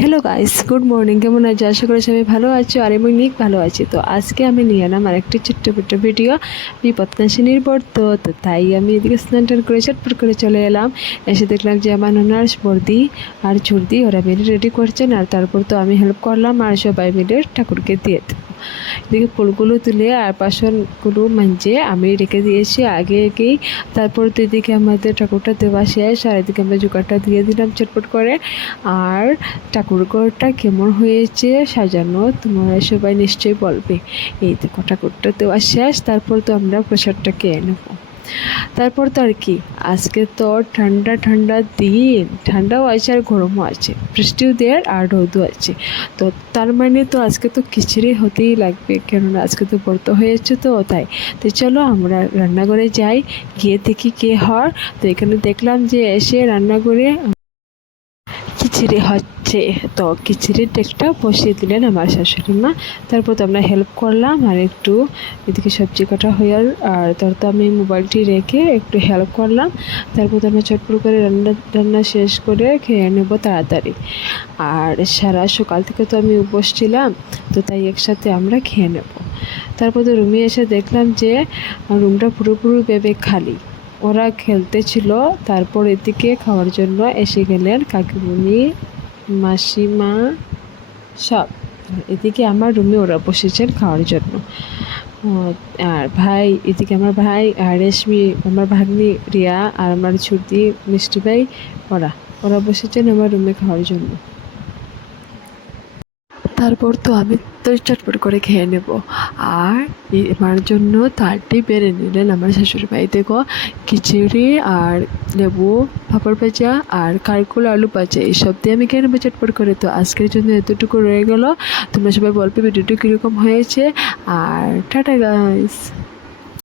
Hello guys, good morning. কেমন আছো? আশা করি সবাই ভালো আছো আর আমি অনেক ভালো আছি। তো আজকে আমি নিয়ে এলাম আর একটি ছোট্ট ভিডিও বিপত্তাসিনীর ব্রত। তো তাই আমি এদিকে স্নান টান করে চটপট করে চলে এলাম। এসে দেখলাম যে আমার ননার বর্দি আর ছুর্দি ওরা মিলে রেডি করছেন, আর তারপর তো আমি হেল্প করলাম আর সবাই মিলে ঠাকুরকে দিয়ে দেবো। এদিকে ফুলগুলো তুলে আর বাসনগুলো মাঞ্জে আমি রেখে দিয়েছি আগেই। তারপর তো এদিকে আমাদের ঠাকুরটা দেওয়া শেষ, আর এদিকে আমরা জোগাড়টা দিয়ে দিলাম চটপট করে। আর ঠাকুর ঘরটা কেমন হয়েছে সাজানো তোমরা সবাই নিশ্চয়ই বলবে। এই দেখো ঠাকুরটা দেওয়া শেষ, তারপর তো আমরা প্রসাদটা খেয়ে নেবো। তারপর তো আর কি, আজকে তো ঠান্ডা ঠান্ডা দিন, ঠান্ডাও আছে আর গরমও আছে, বৃষ্টিও দেয় আর রোদও আছে। তো তার মানে তো আজকে তো খিচুড়ি হতেই লাগবে, কেননা আজকে তো ব্রত হয়েছে। তো তাই তো চলো আমরা রান্নাঘরে যাই, গিয়ে দেখি কে হয়। তো এখানে দেখলাম যে এসে রান্নাঘরে খিচুড়ি হচ্ছে। তো খিচুড়ির ডেকটা বসিয়ে দিলেন আমার শাশুড়ি মা। তারপর তো আমরা হেল্প করলাম আর একটু এদিকে সবজি কাটা হয়ে, আর তারপর তো আমি মোবাইলটি রেখে একটু হেল্প করলাম। তারপর তো আমরা চটপট করে রান্না শেষ করে খেয়ে নেব তাড়াতাড়ি। আর সারা সকাল থেকে তো আমি উপোস ছিলাম, তো তাই একসাথে আমরা খেয়ে নেব। তারপর তো রুমে এসে দেখলাম যে রুমটা পুরোপুরি ভেবে খালি, ওরা খেলতে ছিল। তারপর এদিকে খাওয়ার জন্য এসে গেলেন কাকিমুনি, মাসিমা সব। এদিকে আমার রুমে ওরা বসেছেন খাওয়ার জন্য। আর ভাই, এদিকে আমার ভাই আর রেশমি, আমার ভাগ্নি রিয়া আর আমার ছুটি মিষ্টি ভাই, ওরা ওরা বসেছেন আমার রুমে খাওয়ার জন্য। তারপর তো আমি তো চটপট করে খেয়ে নেব। আর আমার জন্য তারটি বেড়ে নিলেন আমার শাশুড়ি ভাই। দেখো, খিচুড়ি আর লেবু, পাঁপড় ভাজা আর কারকুল আলু ভাজা, এইসব দিয়ে আমি খেয়ে নেবো চটপট করে। তো আজকের জন্য এতটুকু রয়ে গেল। তোমরা সবাই বলবে ভিডিওটি কীরকম হয়েছে। আর টাটা গাইস।